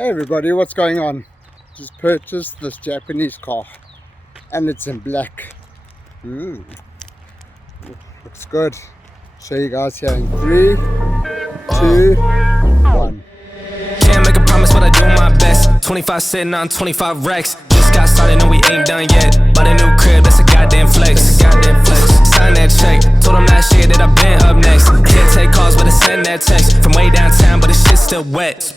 Hey everybody, what's going on? Just purchased this Japanese car and it's in black. Looks good. Show you guys here in 3, 2, 1. Can't make a promise, but I do my best. 25 sitting on 25 racks. Just got started, no, we ain't done yet. Bought a new crib, that's a goddamn flex. Sign that check. Told them last year that I've been up next. Can't take calls, but I send that text from way downtown, but the shit's still wet.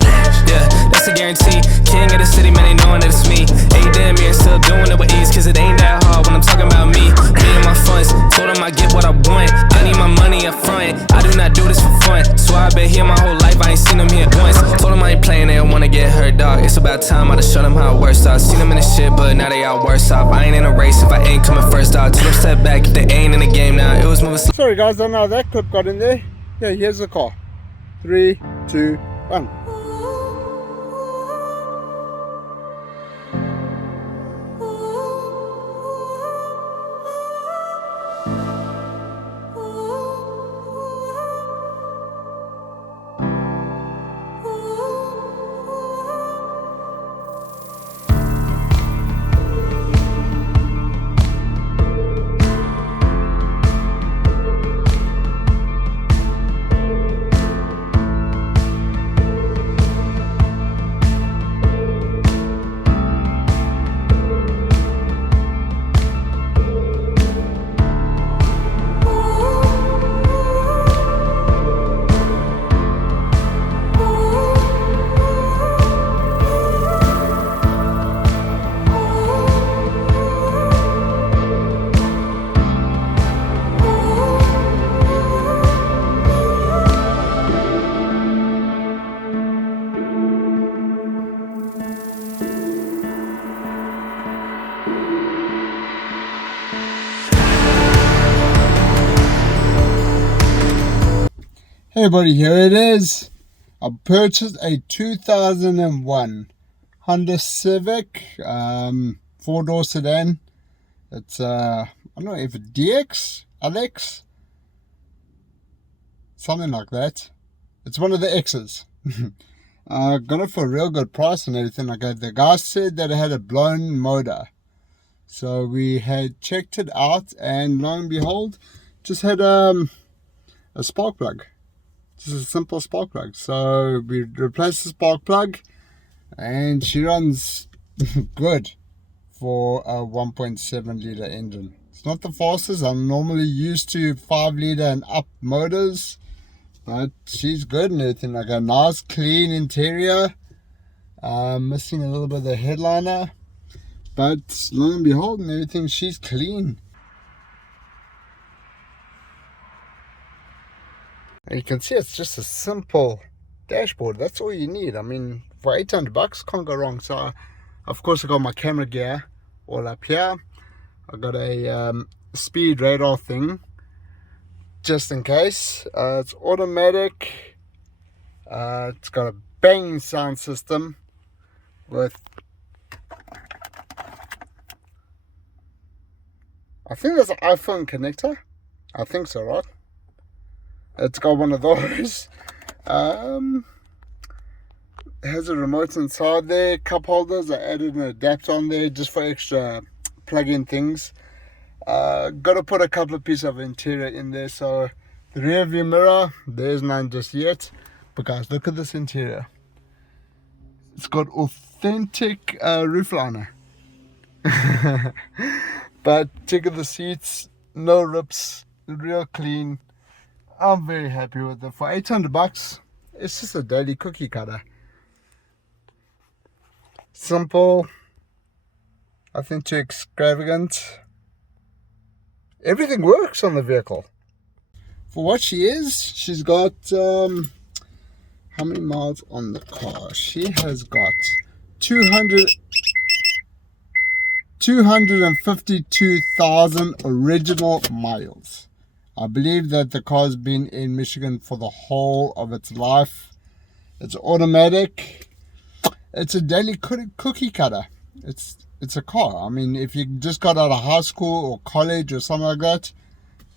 Yeah, that's a guarantee. King of the city, man, they knowing that it's me. Hey, damn, you're still doing it with ease, cause it ain't that hard when I'm talking about me. Me and my funds. Told them I get what I want. I need my money up front. I do not do this for fun. So I've been here my whole life, I ain't seen them here once. Told them I ain't playing, they don't wanna get hurt, dog. It's about time I just show them how it works out. Seen them in the shit, but now they out worse off. I ain't in a race if I ain't coming first, dog. Tell them step back if they ain't in the game now. It was moving slow. Sorry guys, I don't know how that clip got in there. Yeah, here's the car. 3, 2, 1. Hey buddy, here it is. I purchased a 2001 Honda Civic 4-door sedan. It's I don't know if it's DX, LX, something like that. It's one of the X's. Got it for a real good price and everything like that. The guy said that it had a blown motor, so we had checked it out, and lo and behold, just had a spark plug. Just a simple spark plug. So we replaced the spark plug and she runs good for a 1.7 litre engine. It's not the fastest. I'm normally used to 5 litre and up motors, but she's good and everything. Like a nice clean interior, missing a little bit of the headliner, but lo and behold and everything, she's clean. And you can see it's just a simple dashboard. That's all you need. I mean, for $800, can't go wrong. So, of course, I got my camera gear all up here. I got a speed radar thing, just in case. It's automatic. It's got a bang sound system with, I think there's an iPhone connector. I think so, right? It's got one of those. It has a remote inside there, cup holders. I added an adapter on there just for extra plug-in things. Got to put a couple of pieces of interior in there. So the rear view mirror, there's none just yet. But guys, look at this interior. It's got authentic roof liner. But check out the seats, no rips, real clean. I'm very happy with it. For $800, it's just a daily cookie cutter. Simple, nothing too extravagant. Everything works on the vehicle. For what she is, she's got, how many miles on the car? She has got 252,000 original miles. I believe that the car's been in Michigan for the whole of its life. It's automatic. It's a daily cookie cutter. It's a car. I mean, if you just got out of high school or college or something like that,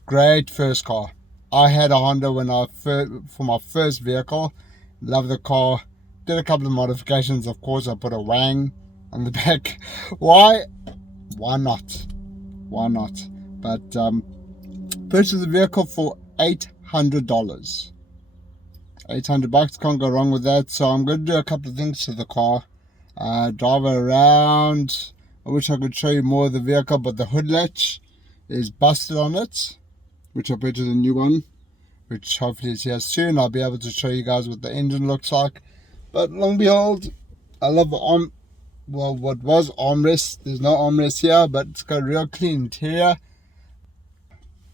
great first car. I had a Honda when for my first vehicle. Love the car. did a couple of modifications. Of course, I put a wang on the back. Why? Why not? Why not? But purchased the vehicle for $800. $800, can't go wrong with that. So I'm going to do a couple of things to the car. Drive it around. I wish I could show you more of the vehicle, but the hood latch is busted on it, which I purchased a new one, which hopefully is here soon. I'll be able to show you guys what the engine looks like. But long and behold, I love the arm. Well, what was armrest, there's no armrest here, but it's got a real clean interior.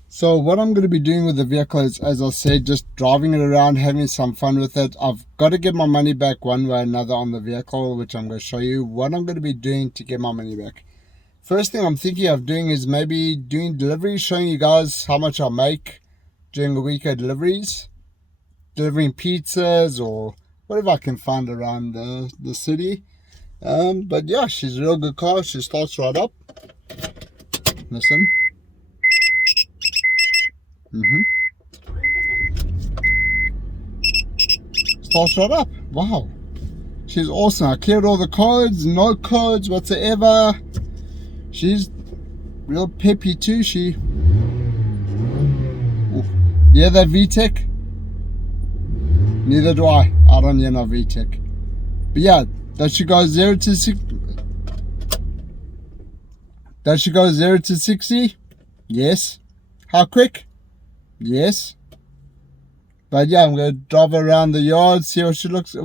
So what I'm going to be doing with the vehicle is, as I said, just driving it around, having some fun with it. I've got to get my money back one way or another on the vehicle, which I'm going to show you what I'm going to be doing to get my money back. First thing I'm thinking of doing is maybe doing deliveries, showing you guys how much I make during a week of deliveries. Delivering pizzas or whatever I can find around the city. But yeah, she's a real good car. She starts right up. Listen. Starts right up. Wow. She's awesome. I cleared all the codes, no codes whatsoever. She's real peppy too. She. Ooh. Yeah, that VTEC. Neither do I. I don't hear no VTEC. But yeah, that should go 0 to 6. That should go 0 to 60. Yes. How quick? Yes. But yeah, I'm going to drive around the yard, see how she looks,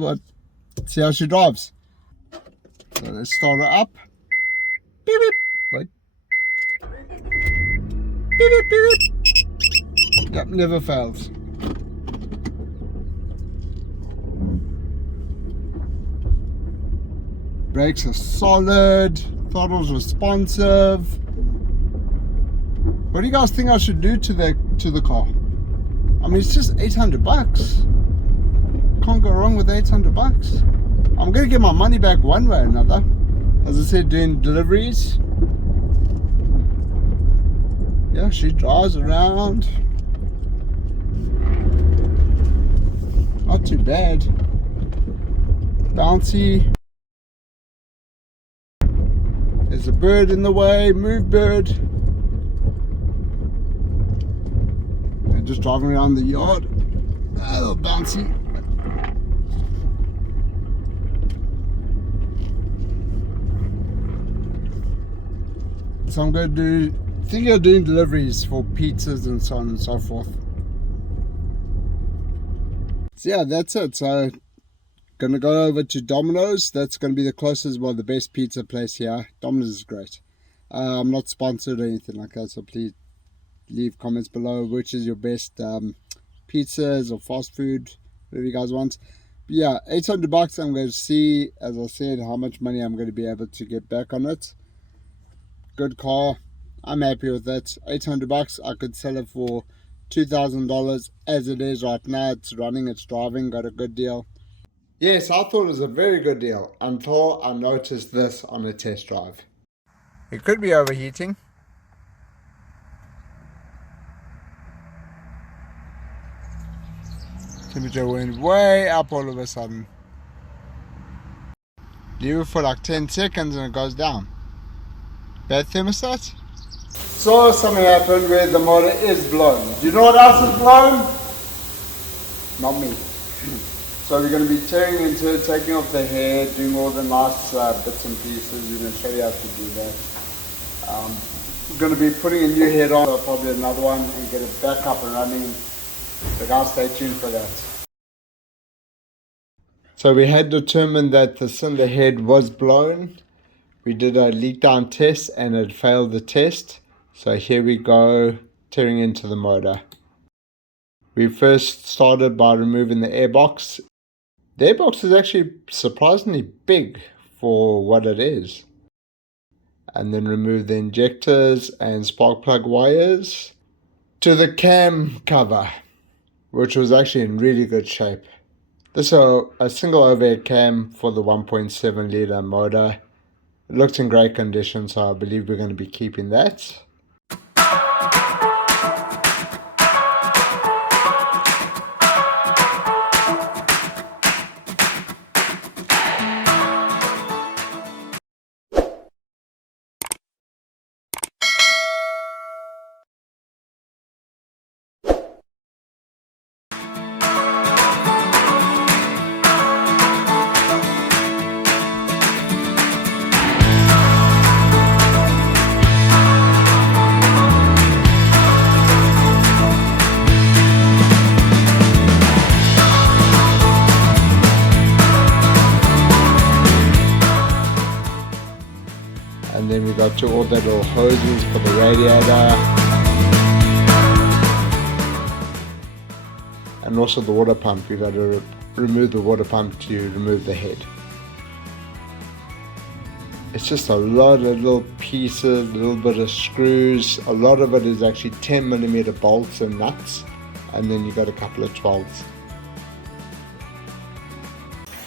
see how she drives. So let's start her up. Beep, beep. Wait. Beep, beep, beep, beep. Yep, never fails. Brakes are solid. Throttle's responsive. What do you guys think I should do to the car? I mean, it's just $800. Can't go wrong with $800. I'm gonna get my money back one way or another. As I said, doing deliveries. Yeah, she drives around. Not too bad. Bouncy. There's a bird in the way. Move, bird. And just driving around the yard. A little bouncy. So I'm going to thinking of doing deliveries for pizzas and so on and so forth. So yeah, that's it. So gonna go over to Domino's. That's gonna be the closest, well, the best pizza place here. Domino's is great. I'm not sponsored or anything like that, so please leave comments below which is your best pizzas or fast food, whatever you guys want. But yeah, $800. I'm going to see, as I said, how much money I'm going to be able to get back on it. Good car. I'm happy with that. $800. I could sell it for $2,000 as it is right now. It's running, it's driving, got a good deal. Yes, I thought it was a very good deal until I noticed this on a test drive. It could be overheating. Temperature went way up all of a sudden. Leave it for like 10 seconds and it goes down. Bad thermostat? So something happened where the motor is blown. Do you know what else is blown? Not me. So we're going to be tearing into it, taking off the head, doing all the nice bits and pieces. We're going to show you how to do that. We're going to be putting a new head on, so probably another one, and get it back up and running. So guys, stay tuned for that. So we had determined that the cylinder head was blown. We did a leak down test and it failed the test. So here we go, tearing into the motor. We first started by removing the airbox. The airbox is actually surprisingly big for what it is. And then remove the injectors and spark plug wires to the cam cover, which was actually in really good shape. This is a single overhead cam for the 1.7 litre motor. It looks in great condition, so I believe we're going to be keeping that. And then we got to all the little hoses for the radiator. And also the water pump. You got to remove the water pump to remove the head. It's just a lot of little pieces, a little bit of screws. A lot of it is actually 10mm bolts and nuts. And then you got a couple of 12s.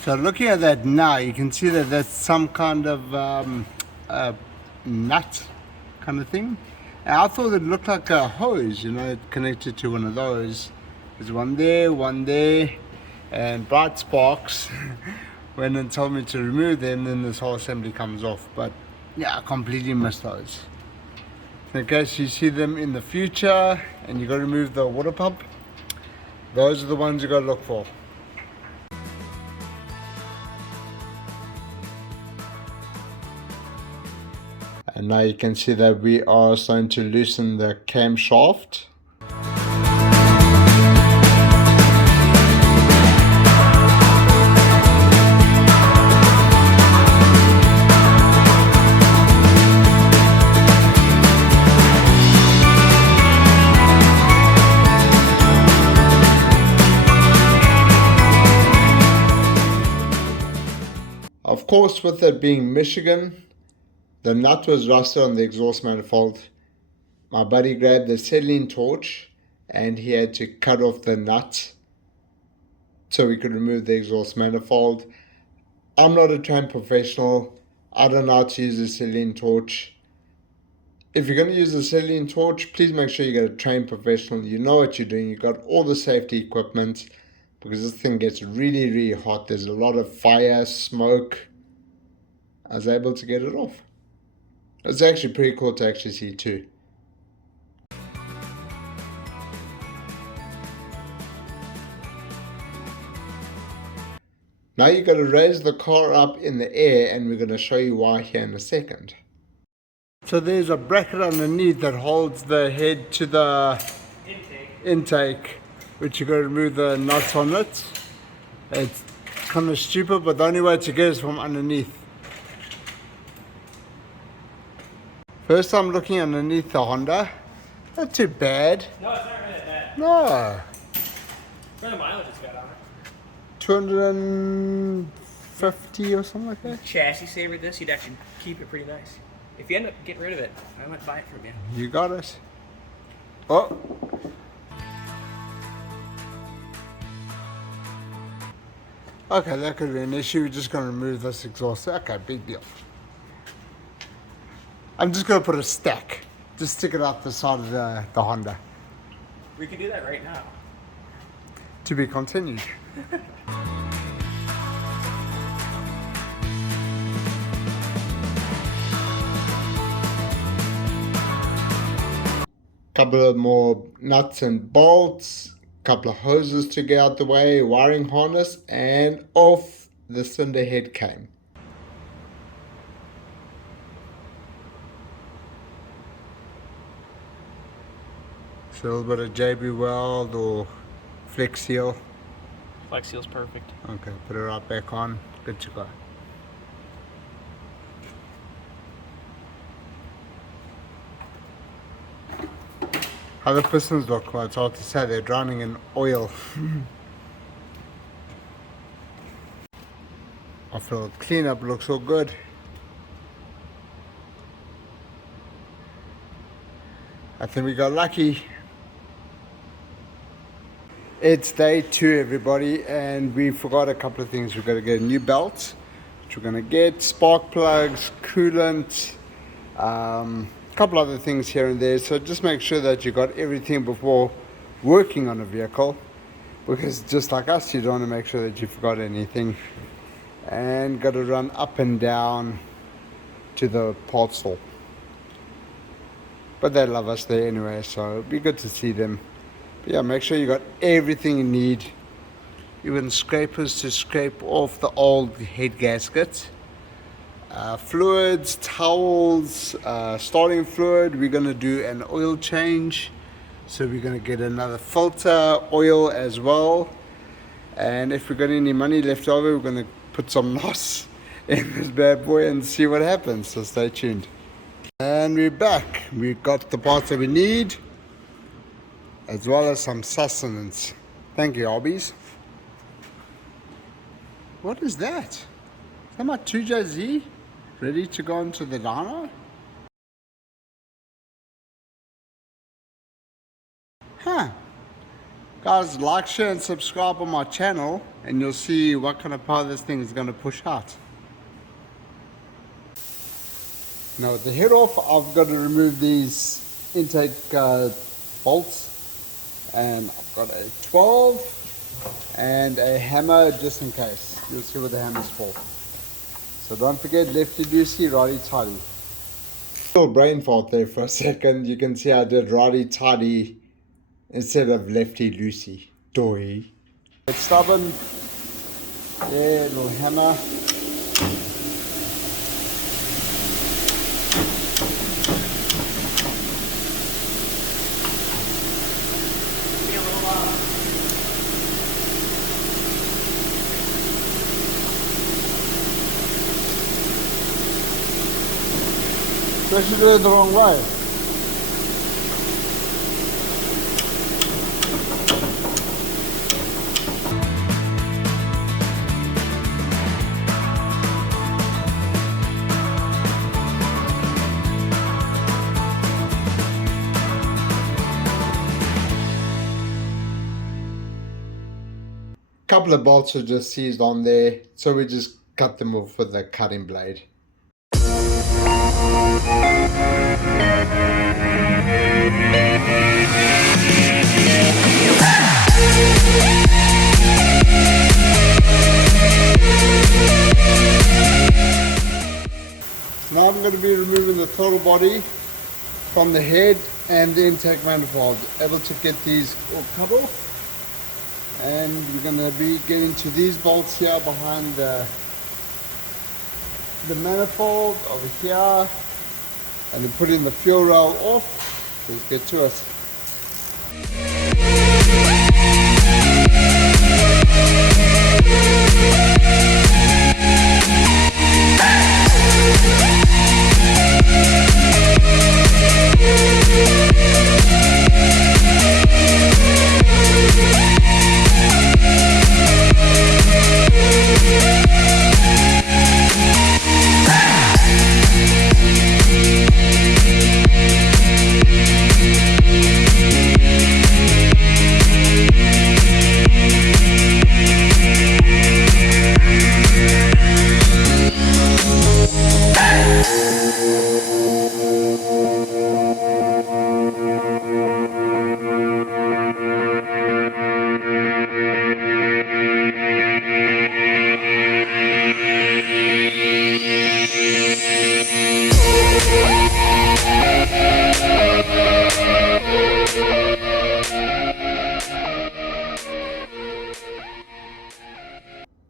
So looking at that now, you can see that that's some kind of nut kind of thing. And I thought it looked like a hose, you know, connected to one of those. There's one there, and bright sparks went and told me to remove them, then this whole assembly comes off. But yeah, I completely missed those. In case you see them in the future and you got to remove the water pump, those are the ones you got to look for. And now you can see that we are starting to loosen the camshaft. Of course, with it being Michigan, the nut was rusted on the exhaust manifold. My buddy grabbed the acetylene torch and he had to cut off the nut so we could remove the exhaust manifold. I'm not a trained professional. I don't know how to use the acetylene torch. If you're going to use the acetylene torch, please make sure you get a trained professional. You know what you're doing. You've got all the safety equipment, because this thing gets really, really hot. There's a lot of fire, smoke. I was able to get it off. It's actually pretty cool to actually see too. Now you've got to raise the car up in the air, and we're going to show you why here in a second. So there's a bracket underneath that holds the head to the intake, which you've got to remove the nuts on it. It's kind of stupid, but the only way to get it is from underneath. First time looking underneath the Honda. Not too bad. No, it's not really that bad. No. For the mileage it's got on it. 250 or something like that. Chassis saver this, you'd actually keep it pretty nice. If you end up getting rid of it, I might buy it from you. You got it. Oh. Okay, that could be an issue. We're just going to remove this exhaust. Okay, big deal. I'm just going to put a stack. Just stick it out the side of the Honda. We can do that right now. To be continued. Couple of more nuts and bolts, couple of hoses to get out the way, wiring harness, and off the cylinder head came. So a little bit of JB Weld or Flex Seal. Flex Seal's perfect. Okay, put it right back on. Good to go. How the pistons look, well, it's hard to say. They're drowning in oil. I feel the cleanup looks so good. I think we got lucky. It's day 2, everybody, and we forgot a couple of things. We've got to get a new belt, which we're going to get, spark plugs, coolant, a couple other things here and there. So just make sure that you got everything before working on a vehicle, because just like us, you don't want to make sure that you forgot anything. And got to run up and down to the parts store. But they love us there anyway, so it'd be good to see them. But yeah, make sure you got everything you need. Even scrapers to scrape off the old head gaskets. Fluids, towels, starting fluid. We're going to do an oil change. So we're going to get another filter, oil as well. And if we've got any money left over, we're going to put some NOS in this bad boy and see what happens. So stay tuned. And we're back. We've got the parts that we need, as well as some sustenance. Thank you, hobbies. What is that? Is that my 2JZ ready to go into the dyno? Huh. Guys, like, share and subscribe on my channel and you'll see what kind of power this thing is going to push out. Now with the head off, I've got to remove these intake bolts, and I've got a 12 and a hammer just in case. You'll see what the hammer's for. So don't forget, lefty loosey, righty tighty. Little brain fart there for a second. You can see I did righty tighty instead of lefty loosey. Doy. It's stubborn. Yeah, little hammer. Especially do it the wrong way. Couple of bolts are just seized on there, so we just cut them off with a cutting blade. Now I'm going to be removing the throttle body from the head and the intake manifold, able to get these all cut off. And we're going to be getting to these bolts here behind the manifold over here, and then putting the fuel rail off. Let's get to it.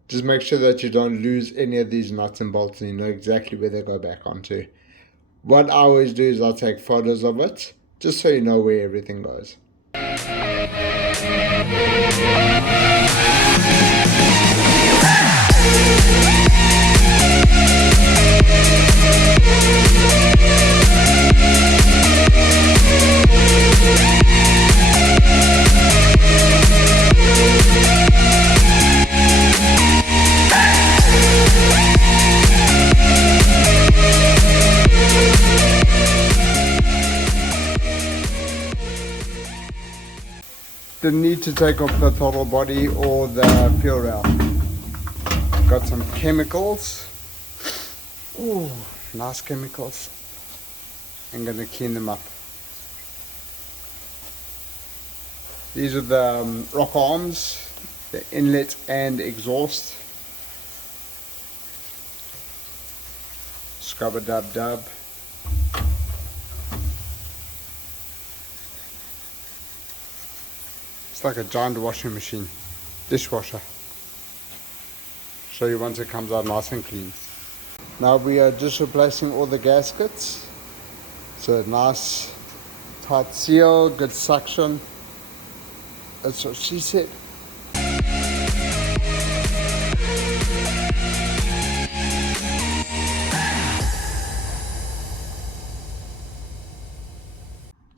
Just make sure that you don't lose any of these nuts and bolts and you know exactly where they go back onto. What I always do is I'll take photos of it, just so you know where everything goes. Didn't need to take off the throttle body or the fuel rail. Got some chemicals. Ooh, nice chemicals. I'm gonna clean them up. These are the rock arms, the inlet and exhaust. Scrub a dub dub. It's like a giant washing machine, dishwasher. Show you once it comes out nice and clean. Now we are just replacing all the gaskets. So nice tight seal, good suction. That's what she said.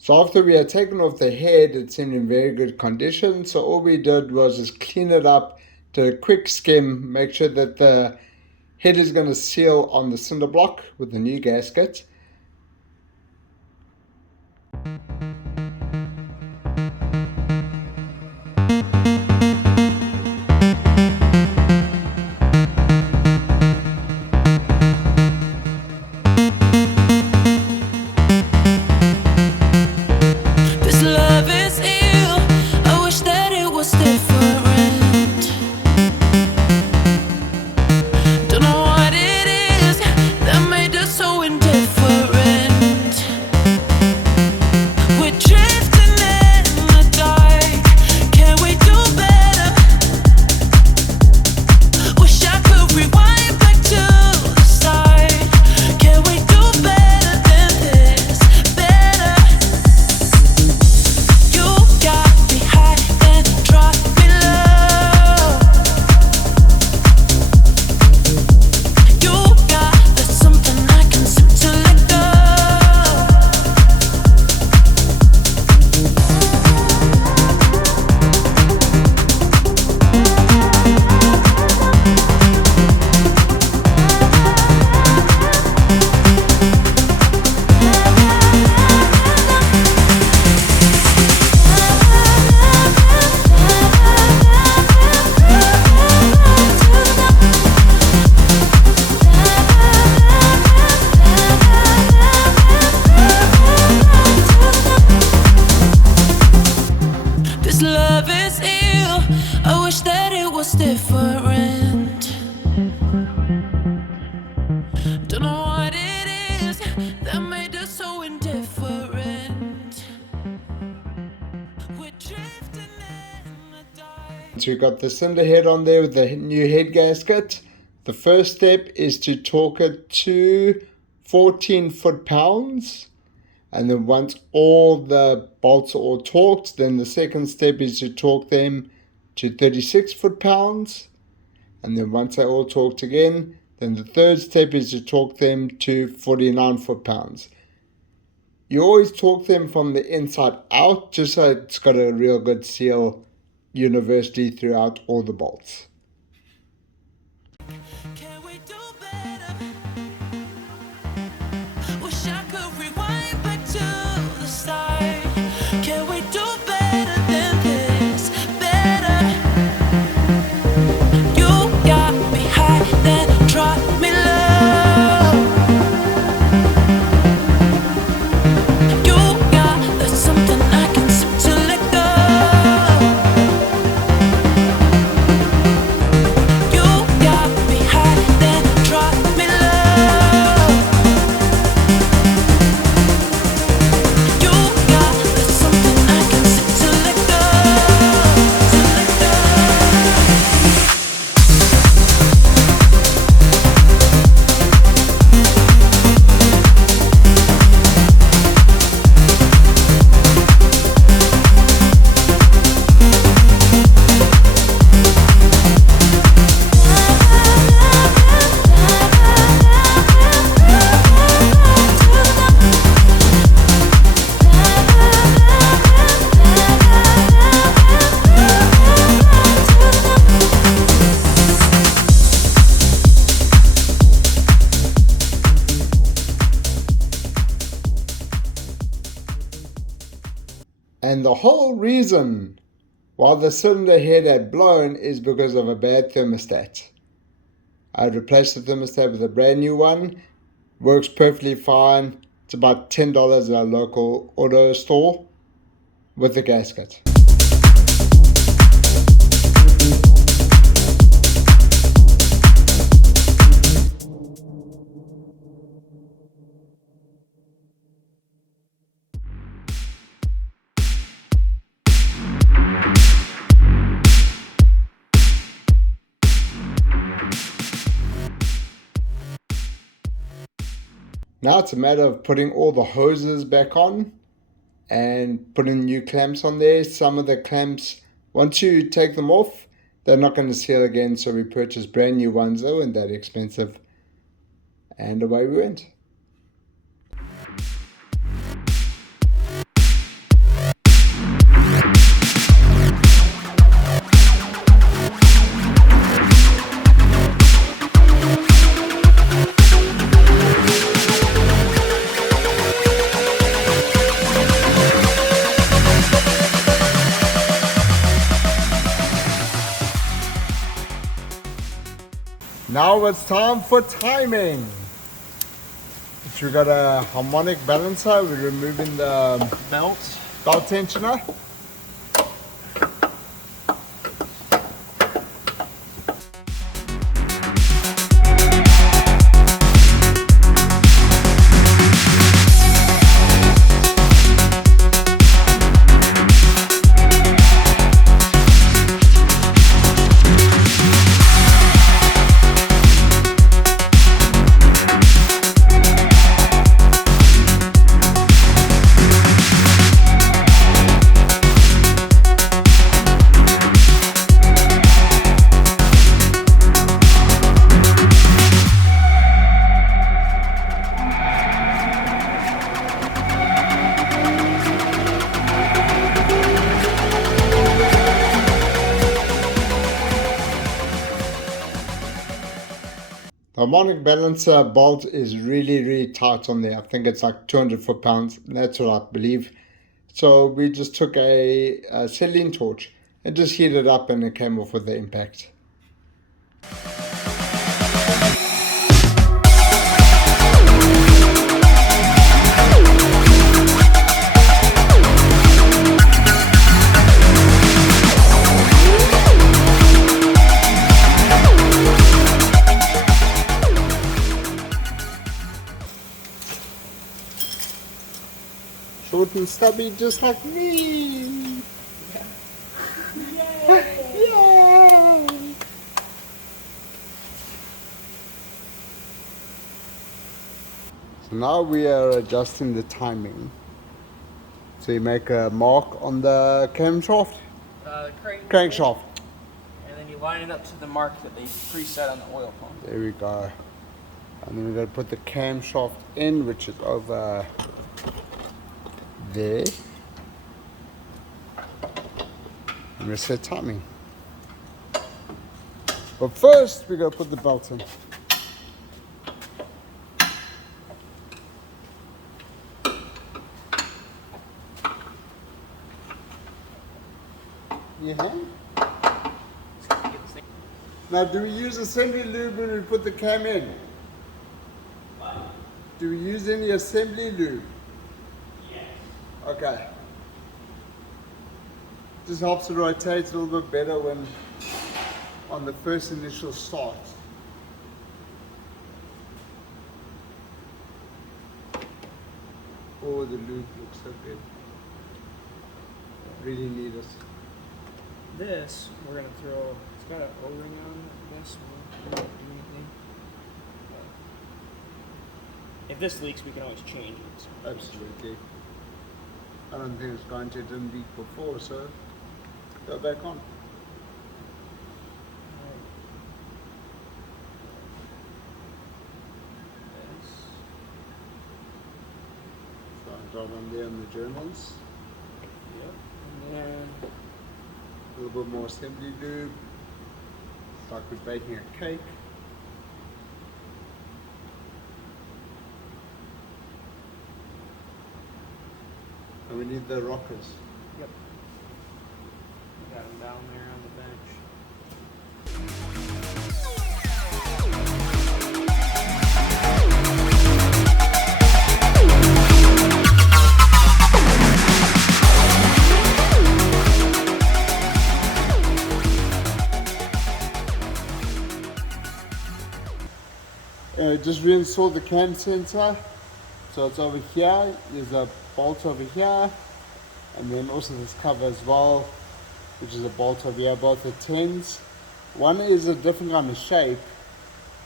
So after we had taken off the head, it seemed in very good condition. So all we did was just clean it up, did a quick skim, make sure that the head is going to seal on the cinder block with the new gasket. This love is ill. I wish that it was different. Don't know what it is that made us so indifferent. We're drifting in the dark. Can we do better? Wish I could rewind back to the start. Can we do better than this? Better. You got me high and drop me low. You got that something I can seem to let go. This love is ill. I wish that it was different. Don't know what it is that made us so indifferent. We're drifting in the dark. So we got the cinder head on there with the new head gasket. The first step is to torque it to 14 foot-pounds. And then once all the bolts are all torqued, then the second step is to torque them to 36 foot-pounds. And then once they're all torqued again, then the third step is to torque them to 49 foot-pounds. You always torque them from the inside out, just so it's got a real good seal universally throughout all the bolts. Can we do better? Wish I could rewind back to the start. Can we do better than this? Better. You got me high, then drop me low. You got that something I can seem to let go. You got me high, then drop me low. You got that something I can seem to let go. And the whole reason why the cylinder head had blown is because of a bad thermostat. I had replaced the thermostat with a brand new one. Works perfectly fine. It's about $10 at our local auto store with the gasket. Now it's a matter of putting all the hoses back on and putting new clamps on there. Some of the clamps, once you take them off, they're not going to seal again, so we purchased brand new ones. They weren't that expensive, and away we went. now it's time for timing. So we got a harmonic balancer. We're removing the belt tensioner. The harmonic balancer bolt is really tight on there. I think it's like 200 foot-pounds. That's what I believe. So we just took a acetylene torch and just heated it up, and it came off with the impact. Short and stubby, just like me. Yay! So now we are adjusting the timing. So you make a mark on the camshaft, crankshaft. And then you line it up to the mark that they preset on the oil pump. There we go. And then we're going to put the camshaft in, which is over there. And we'll set timing. But first, we're going to put the belt in. Yeah. Now, do we use assembly lube when we put the cam in? What? Do we use any assembly lube? Yes. Okay. Just helps it rotate a little bit better when on the first initial start. Oh, the lube looks so good. Really need it. This, we're going to throw, it's got an O-ring on this, we won't do anything. If this leaks, we can always change it. So. Absolutely. I don't think it's going to. It didn't leak before, so go back on. Right on there in the journals. Yep. And then A little bit more assembly lube. It's like we're baking a cake. And we need the rockers. Yep. We got them down there on the bench. Just reinstalled the cam sensor. So it's over here. There's a bolt over here. And then also this cover as well, which is a bolt over here. Both are 10s. One is a different kind of shape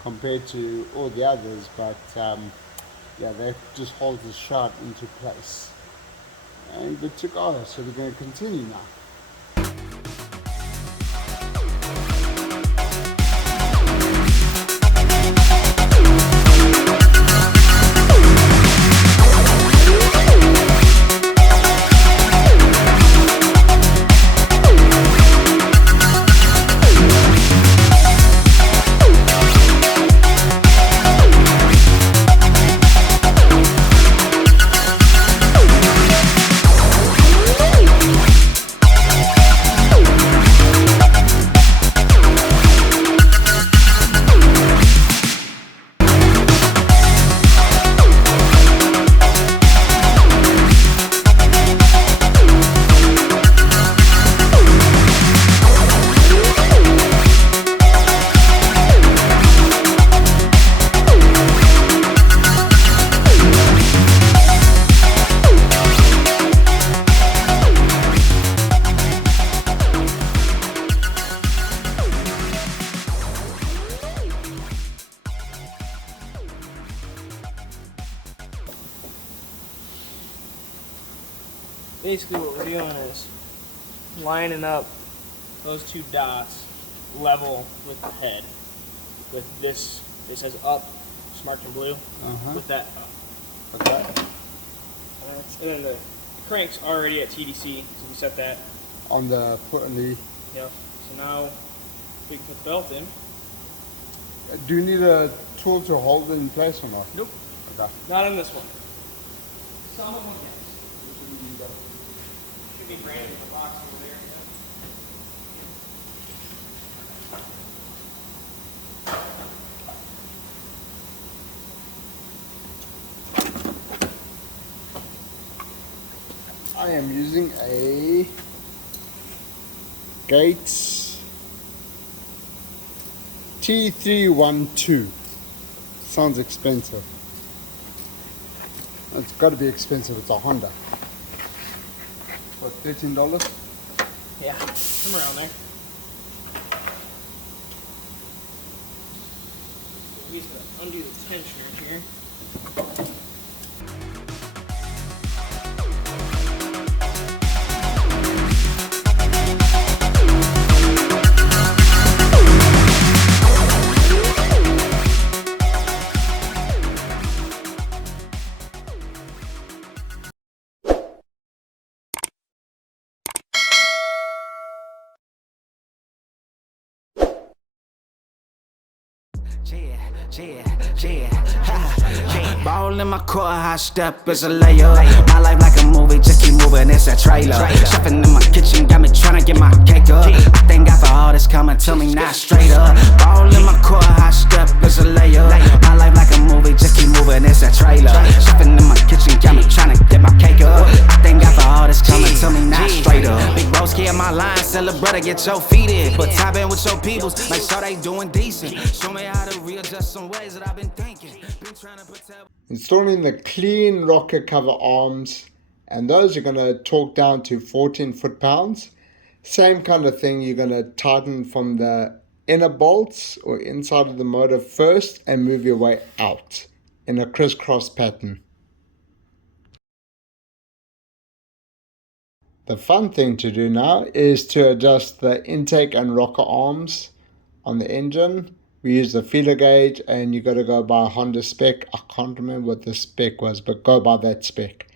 compared to all the others, but yeah, that just holds the shot into place. And good to go. So we're going to continue now. basically what we're doing is lining up those two dots level with the head. With this says up, it's marked in blue, with that up. Okay. And then the crank's already at TDC, so we set that. On the foot and the... Yep. So now we can put the belt in. Do you need a tool to hold it in place or not? Nope. Okay. Not on this one. Some of them yes. Should be branded in the box over there. I am using a Gates T312. Sounds expensive. It's got to be expensive. It's a Honda. What, $13? Yeah, somewhere around there. So we just gotta undo the tensioners here. Ball in my court, high step is a layer. My life like a movie, just keep moving, it's a trailer. Chefing in my kitchen, got me tryna get my cake up. I thank God for all this coming to me, not straight up. Ball in my court, high step is a layer. My life like a movie, just keep moving, it's a trailer. Chefing in my kitchen, got me tryna get my cake up. I thank God for all this coming to me, not straight up. Big broski in my line, sell a brother, get your feet in. But tap in with your peoples, make sure they doing decent. Show me how to readjust some ways that I've been thinking. Been trying to protect. Installing the clean rocker cover arms, and those are going to torque down to 14 foot-pounds. Same kind of thing, you're going to tighten from the inner bolts or inside of the motor first and move your way out in a crisscross pattern. The fun thing to do now is to adjust the intake and rocker arms on the engine. We use the feeler gauge, and you got to go by a Honda spec. I can't remember what the spec was, but go by that spec.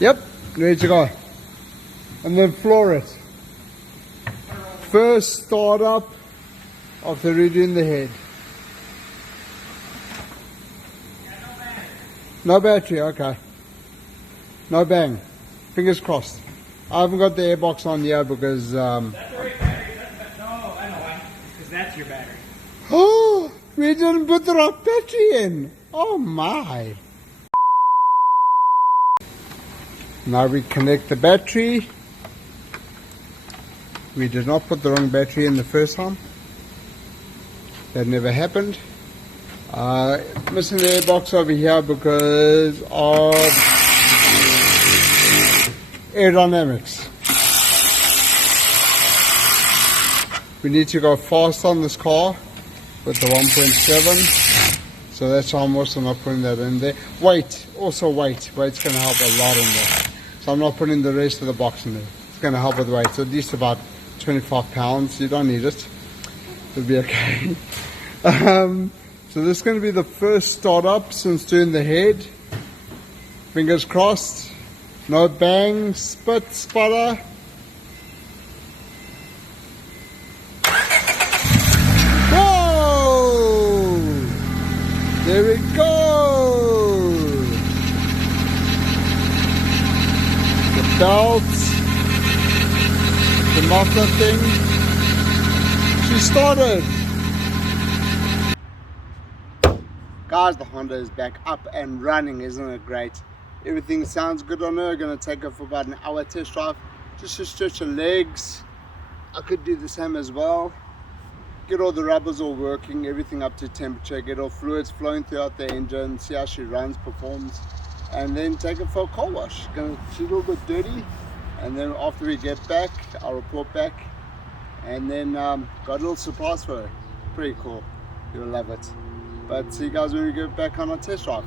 Yep, ready to go. And then floor it. First start up after redoing the head. No battery, okay. No bang. Fingers crossed. I haven't got the airbox on here because That's the right battery. No, I know why. Because that's your battery. oh, we didn't put the right battery in. Oh my. Now we connect the battery. We did not put the wrong battery in the first time. That never happened. Missing the airbox over here because of aerodynamics. We need to go fast on this car with the 1.7, so that's why I'm also not putting that in there. Weight, also weight. Weight's going to help a lot in there. So I'm not putting the rest of the box in there. It's going to help with weight. So at least about 25 pounds. You don't need it. It'll be okay. So this is going to be the first start up since doing the head. Fingers crossed. No bang, spit, sputter. Whoa! There we go. The belt, the muffler thing. She started. Guys, the Honda is back up and running, isn't it great? Everything sounds good on her. Gonna take her for about an hour test drive just to stretch her legs. I could do the same as well. Get all the rubbers all working, everything up to temperature, get all fluids flowing throughout the engine, see how she runs, performs, and then take her for a car wash. She's a little bit dirty, and then after we get back, I'll report back, and then got a little surprise for her. Pretty cool. You'll love it. But see you guys when we get back on our test drive.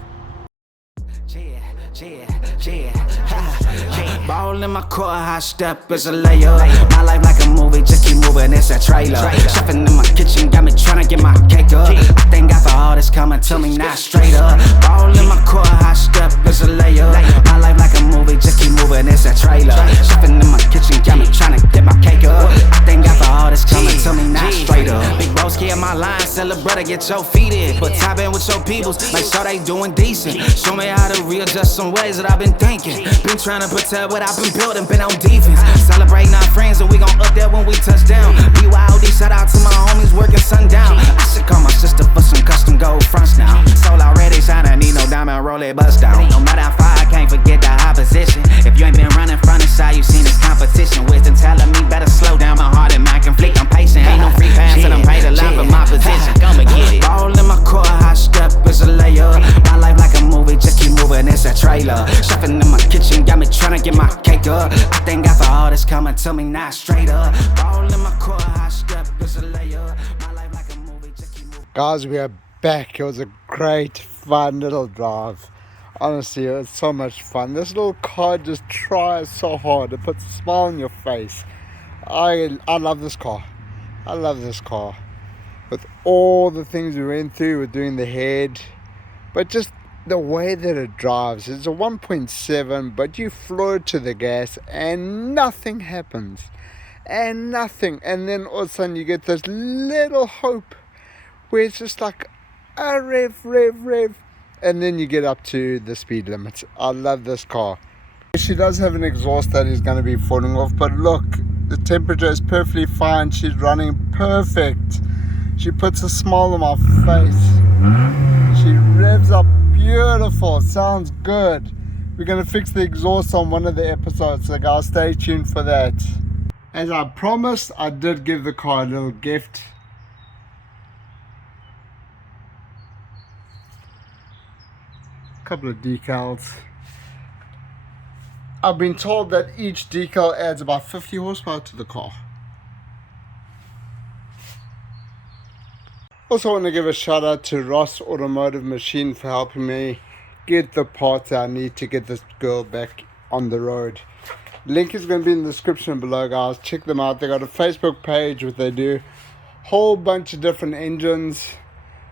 Ball in my court, high step is a layup. My life like a movie, just keep moving, it's a trailer. Chefing in my kitchen, got me tryna get my cake up. I thank God for all this coming to me, not straight up. Ball in my court, high step is a layup. My life like a movie, just keep moving, it's a trailer. Chefing in my kitchen, got me tryna get my cake up. I thank God for all this coming to me, not straight up. Big broski in my line, celebrate, get your feet in. But tap in with your peoples, make sure they doing decent. Show me how to readjust some ways that I've been thinking. Been trying to protect what I've been building, been on defense. Celebrating our friends and we gon' up there when we touch down. BYOD, shout out to my homies working sundown. I should call my sister for some custom gold fronts now. Soul already shining, need no diamond, roll it, bust down. No matter how far, I can't forget the opposition. If you ain't been running front and side, you seen this competition. Wisdom telling me better slow down, my heart and mind conflict. I'm patient, ain't no free pass and I'm paid a lot for my position. Come and get it. Ball in my court, high step is a layup. My life like a movie, just keep moving, it's a trailer. Chefing in my kitchen, got me tryna get my cake up. I thank God for all this coming to me, not straight up. Ball in my court, high step is a layup. My life like a movie, just keep moving. Guys, we are back. It was a great, fun little drive. Honestly, it was so much fun. This little car just tries so hard. It puts a smile on your face. I love this car. I love this car. With all the things we went through with doing the head, but just the way that it drives. It's a 1.7, but you floor it to the gas and nothing happens. And nothing. And then all of a sudden you get this little hope where it's just like a rev. And then you get up to the speed limits. I love this car. She does have an exhaust that is going to be falling off, but look, the temperature is perfectly fine. She's running perfect. She puts a smile on my face. She revs up beautiful. Sounds good. We're going to fix the exhaust on one of the episodes, so guys, stay tuned for that. As I promised, I did give the car a little gift. Couple of decals. I've been told that each decal adds about 50 horsepower to the car. Also want to give a shout out to Ross Automotive Machine for helping me get the parts I need to get this girl back on the road. Link is going to be in the description below, guys. Check them out. They got a Facebook page where they do whole bunch of different engines,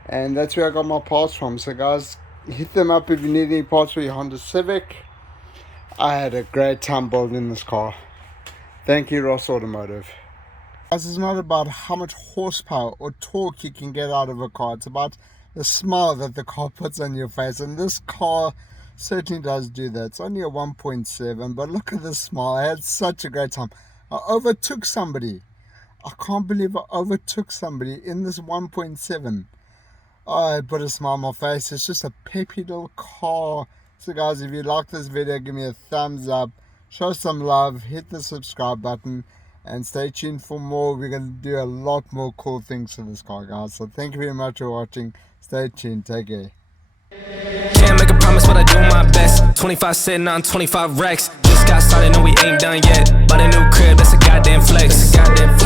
and that's where I got my parts from. So guys, hit them up if you need any parts for your Honda Civic. I had a great time building this car. Thank you, Ross Automotive. Guys, it's not about how much horsepower or torque you can get out of a car. It's about the smile that the car puts on your face. And this car certainly does do that. It's only a 1.7, but look at this smile. I had such a great time. I overtook somebody. I can't believe I overtook somebody in this 1.7. Oh, it put a smile on my face. It's just a peppy little car. So guys, if you like this video, give me a thumbs up, show some love, hit the subscribe button, and stay tuned for more. We're going to do a lot more cool things to this car, guys. So thank you very much for watching. Stay tuned. Take care. Can't make a promise, but I do my best. 25 sitting on 25 racks. Just got started, no, we ain't done.